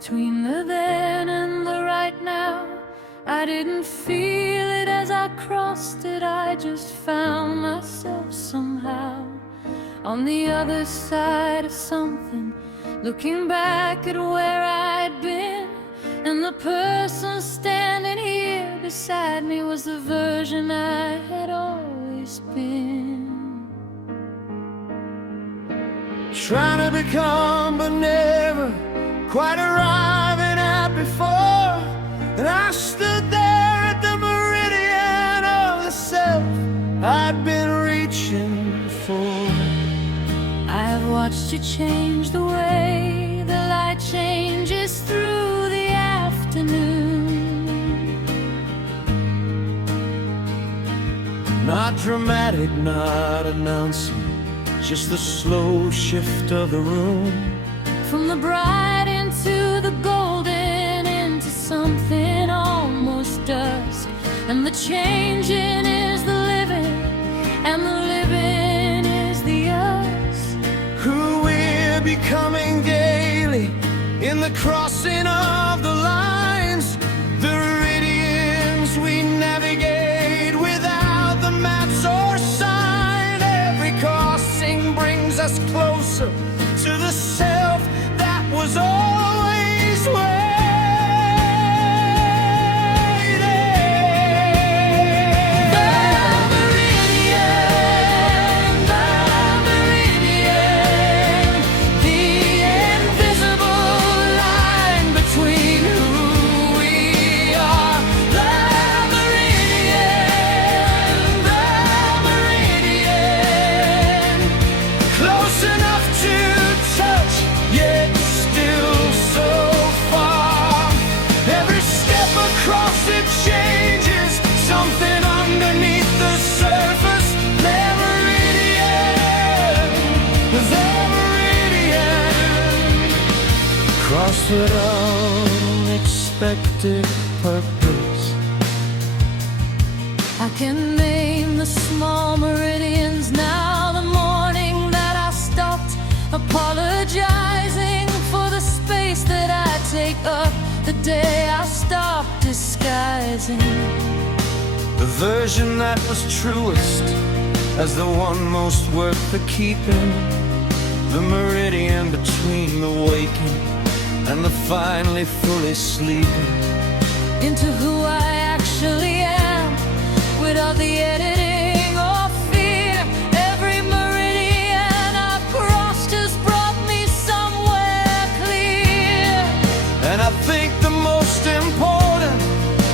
Between the then and the right now, I didn't feel it as I crossed it. I just found myself somehow on the other side of something, looking back at where I'd been. And the person standing here beside me was the version I had always been. Trying to become but never quite arriving at before. And I stood there at the meridian of the self I'd been reaching for. I've watched you change the way the light changes through the afternoon. Not dramatic, not announcing, just the slow shift of the room. From the bright into the golden, into something almost dusk. And the changing is the living, and the living is the us. Who we're becoming daily in the crossing of the lines, the meridians we navigate without the maps or sign. Every crossing brings us closer to the self that was always waiting. Without unexpected purpose, I can name the small meridians now. The morning that I stopped apologizing for the space that I take up, the day I stopped disguising. the version that was truest as the one most worth the keeping, the meridian between the waking and the finally fully sleeping. Into who I actually am, without the editing or fear. Every meridian I've crossed has brought me somewhere clear. And I think the most important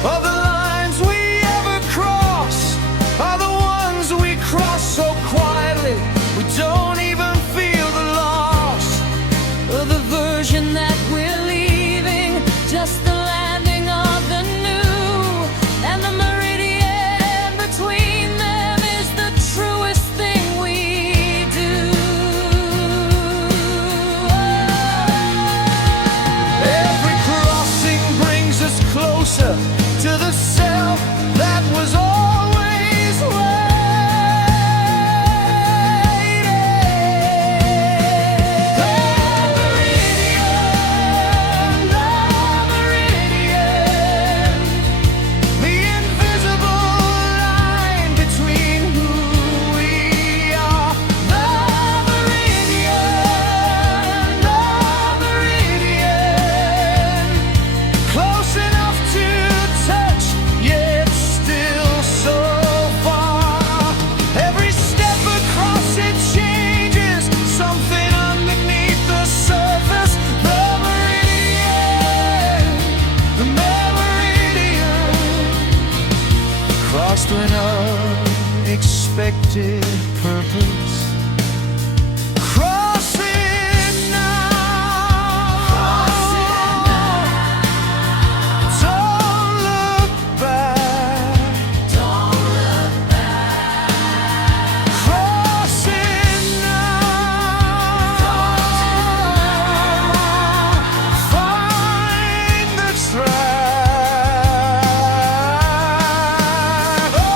of the lines we ever cross are the ones we cross so quietly we don't even feel the loss of the version that we're leaving, just the landing of the new. And the meridian between them is the truest thing we do. Every crossing brings us closer to the self that was always waiting. The invisible line between who we are. The meridian, close enough to touch, yet still so far. Every step across it changes something underneath the surface. The meridian, crossed with unexpected purpose. Cross it now. Don't look back. Cross it now. Find the track. Oh,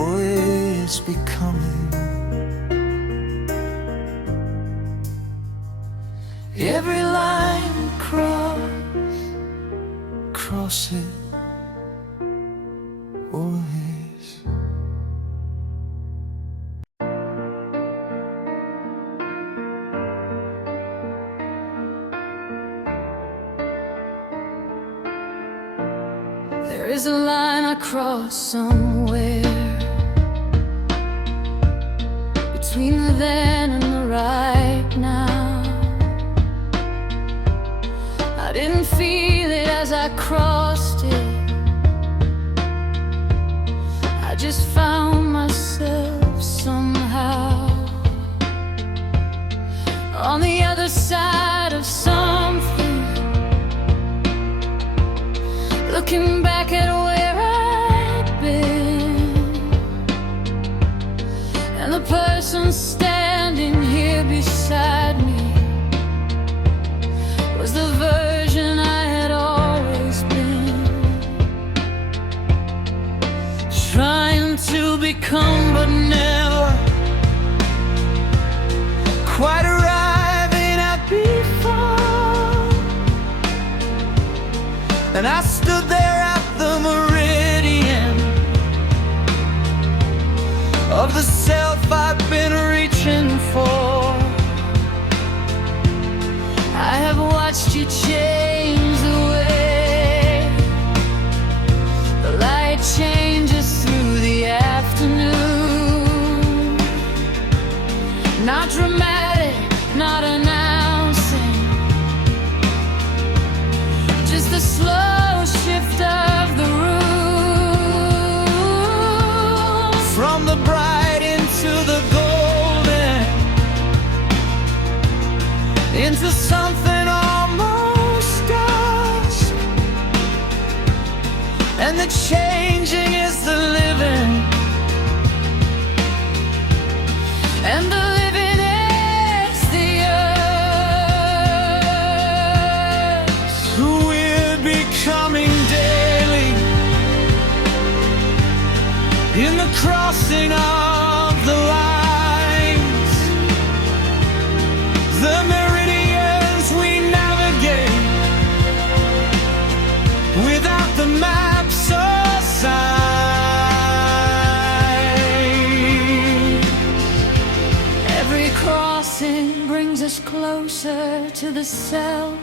Oh, it's becoming. Every line cross it. Oh, yes. There is a line I cross somewhere between the then and the right now. I didn't feel it as I crossed it. I just found myself somehow on the other side of something, looking back at where I'd been, and the person standing here beside me was the version I had always been, trying to become but never Quite arriving at before. And I stood there at the meridian of the self I've been reaching for. I have watched you change the way the light changes through the afternoon. Not dramatic, not announcing, just the slow shift of the room. From the bright into the golden, into something almost dusk. And the changing is the living, and the living is the earth. We're becoming daily in the crossing of the lines, the meridians we navigate without the maps or signs. Every crossing brings us closer to the self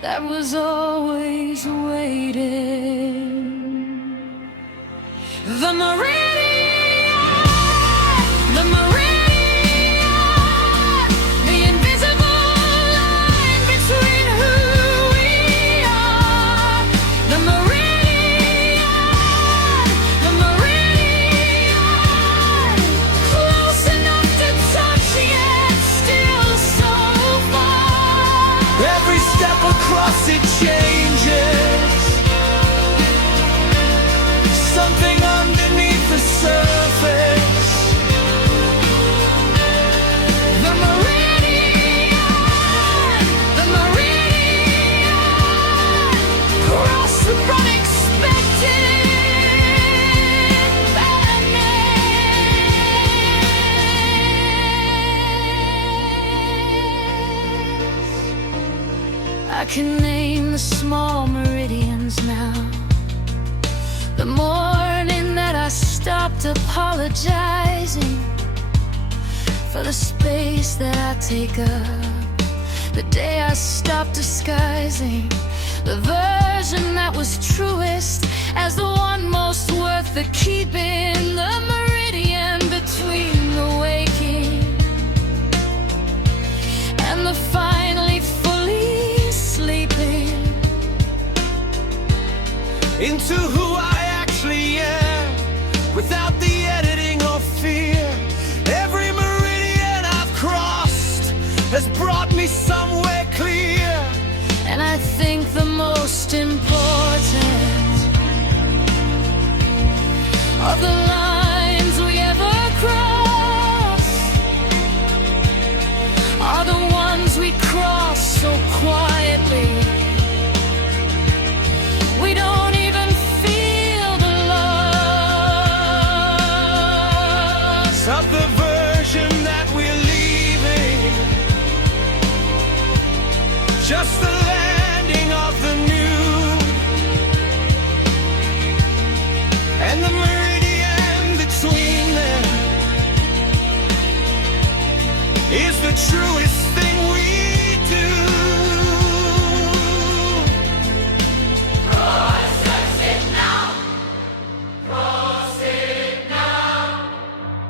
that was always waiting. The Meridian, the Meridian, the invisible line between who we are. The Meridian, the Meridian, close enough to touch yet still so far. Every step across it changes something underneath the surface. The Meridian, the Meridian, cross the unexpected badness. I can name the small meridians now. The morning that I stopped apologizing for the space that I take up, the day I stopped disguising the version that was truest as the one most worth the keeping. The meridian between the waking and the finally fully sleeping into who I actually am, without the editing or fear. Every meridian I've crossed has brought me somewhere clear. and I think the most important of the lines we ever cross are the ones we cross so quietly. We don't even feel the love. just the landing of the new, and the meridian between them is the truest thing we do. Cross it now. Cross it now.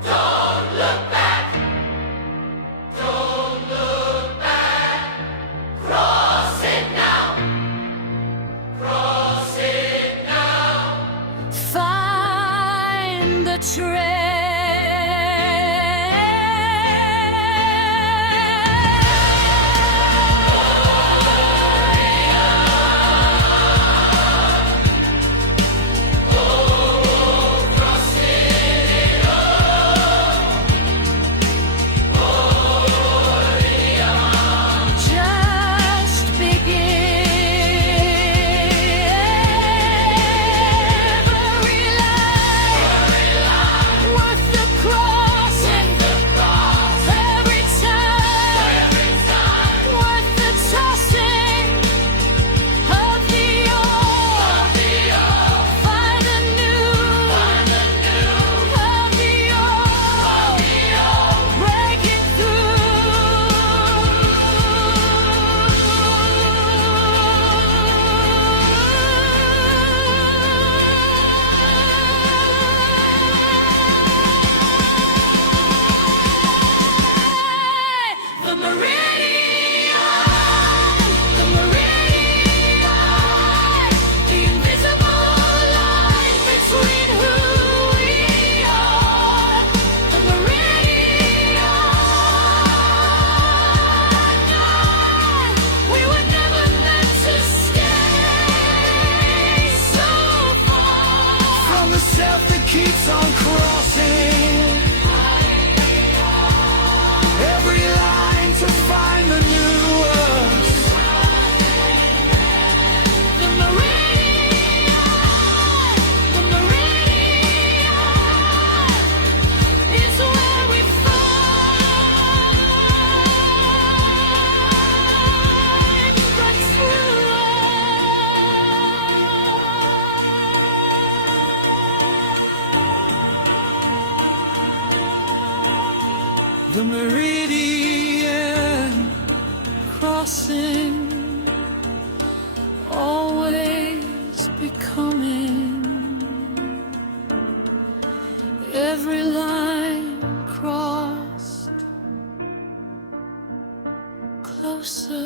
Don't look back. Don't look back. Cross it now. Cross it now. Find the trail. Just begin. Every line worth the crossing. Every time worth the tossing of the old. Find the new of the old. Breaking the Meridian, the Meridian, the invisible line between who we are. The Meridian, we were never meant to stay so far From the self that keeps on crossing, every line to find the new us. The Meridian is where we find the The meridian crossing, always becoming. Every line crossed, closer.